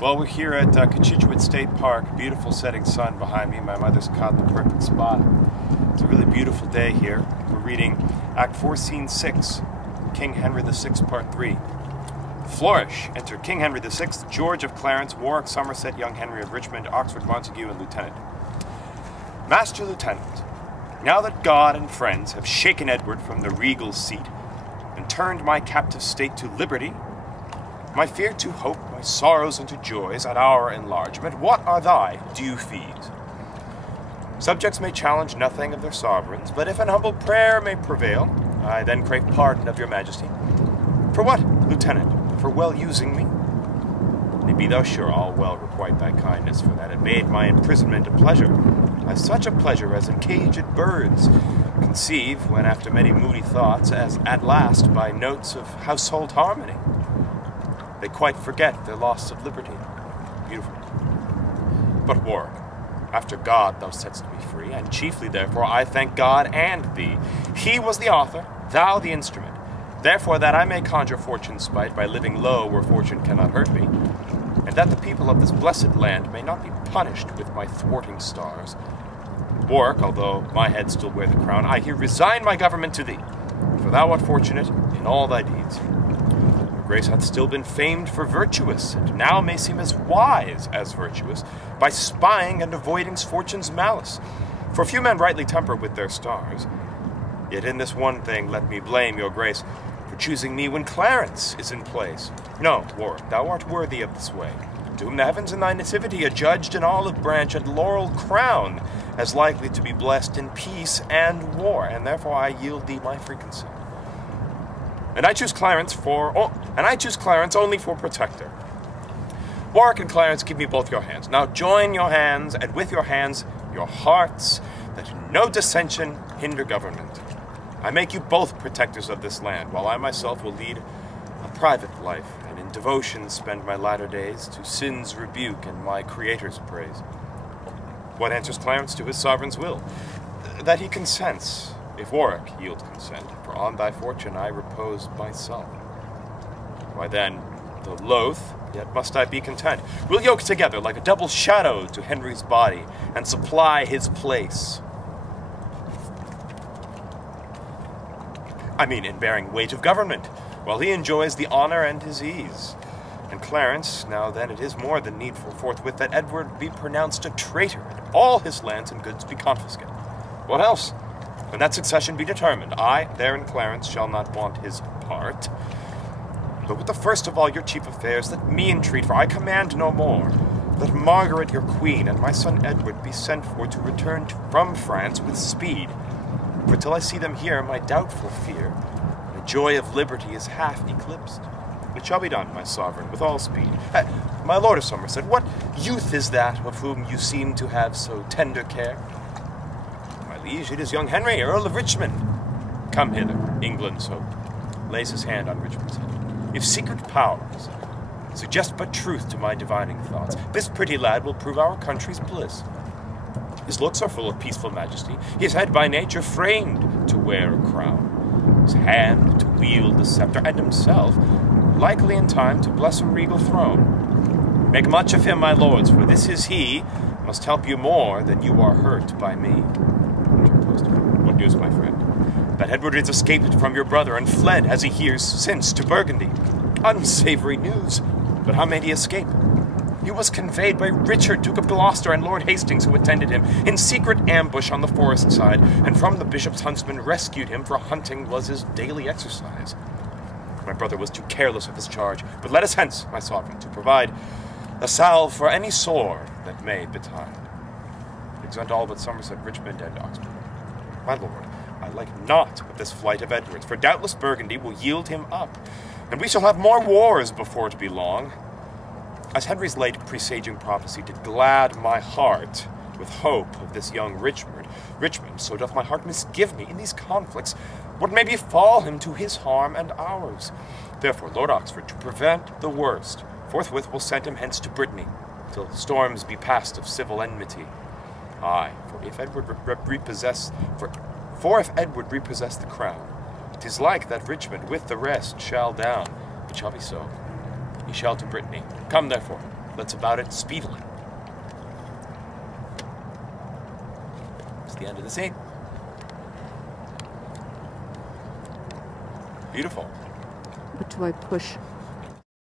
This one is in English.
Well, we're here at Cochituate State Park. Beautiful setting sun behind me. My mother's caught the perfect spot. It's a really beautiful day here. We're reading Act 4, Scene 6, King Henry VI, Part 3. Flourish. Enter King Henry VI, George of Clarence, Warwick, Somerset, young Henry of Richmond, Oxford, Montague, and Lieutenant. Master Lieutenant, now that God and friends have shaken Edward from the regal seat and turned my captive state to liberty, my fear to hope, my sorrows into joys at our enlargement, what are thy due fees? Subjects may challenge nothing of their sovereigns, but if an humble prayer may prevail, I then crave pardon of your majesty. For what, lieutenant? For well using me? Nay, be thou sure I'll well requite thy kindness, for that it made my imprisonment a pleasure, as such a pleasure as encaged birds conceive, when after many moody thoughts, as at last by notes of household harmony, they quite forget their loss of liberty. Beautiful. But Warwick, after God thou sett'st me free, and chiefly therefore I thank God and thee. He was the author, thou the instrument. Therefore that I may conjure fortune's spite by living low where fortune cannot hurt me, and that the people of this blessed land may not be punished with my thwarting stars. Warwick, although my head still wear the crown, I here resign my government to thee, for thou art fortunate in all thy deeds. Grace hath still been famed for virtuous, and now may seem as wise as virtuous, by spying and avoiding fortune's malice. For few men rightly temper with their stars. Yet in this one thing let me blame your grace, for choosing me when Clarence is in place. No, Warwick, thou art worthy of this way, to whom the heavens in thy nativity adjudged an olive branch and laurel crown, as likely to be blessed in peace and war, and therefore I yield thee my free consent. And I choose Clarence only for protector. Warwick and Clarence, give me both your hands. Now join your hands, and with your hands your hearts, that no dissension hinder government. I make you both protectors of this land, while I myself will lead a private life, and in devotion spend my latter days to sin's rebuke and my Creator's praise. What answers Clarence to his sovereign's will? That he consents, if Warwick yield consent, for on thy fortune I repose myself. Why then, though loath, yet must I be content. We'll yoke together like a double shadow to Henry's body, and supply his place. I mean, in bearing weight of government, while he enjoys the honor and his ease. And Clarence, now then it is more than needful forthwith that Edward be pronounced a traitor, and all his lands and goods be confiscated. What else? When that succession be determined, I, there in Clarence, shall not want his part. But with the first of all your chief affairs, let me entreat, for I command no more, that Margaret your queen and my son Edward be sent for to return from France with speed. For till I see them here, my doubtful fear, the joy of liberty is half eclipsed. It shall be done, my sovereign, with all speed. My lord of Somerset, what youth is that of whom you seem to have so tender care? Liege, it is young Henry, Earl of Richmond. Come hither, England's hope. Lays his hand on Richmond's head. If secret powers suggest but truth to my divining thoughts, this pretty lad will prove our country's bliss. His looks are full of peaceful majesty. His head by nature framed to wear a crown. His hand to wield the scepter, and himself likely in time to bless a regal throne. Make much of him, my lords, for this is he, must help you more than you are hurt by me. What news, my friend? That Edward is escaped from your brother and fled, as he hears, since to Burgundy. Unsavory news, but how may he escape? He was conveyed by Richard, Duke of Gloucester, and Lord Hastings, who attended him, in secret ambush on the forest side, and from the bishop's huntsman rescued him, for hunting was his daily exercise. My brother was too careless of his charge, but let us hence, my sovereign, to provide a salve for any sore that may betide. Exempt all but Somerset, Richmond, and Oxford. My lord, I like naught of this flight of Edward's, for doubtless Burgundy will yield him up, and we shall have more wars before it be long. As Henry's late presaging prophecy did glad my heart with hope of this young Richmond, so doth my heart misgive me in these conflicts what may befall him to his harm and ours. Therefore, Lord Oxford, to prevent the worst, forthwith will send him hence to Brittany, till storms be past of civil enmity. Aye, for if Edward repossess the crown, 'tis like that Richmond with the rest shall down. It shall be so. He shall to Brittany. Come, therefore, That's about it speedily. It's the end of the scene. Beautiful. But do I push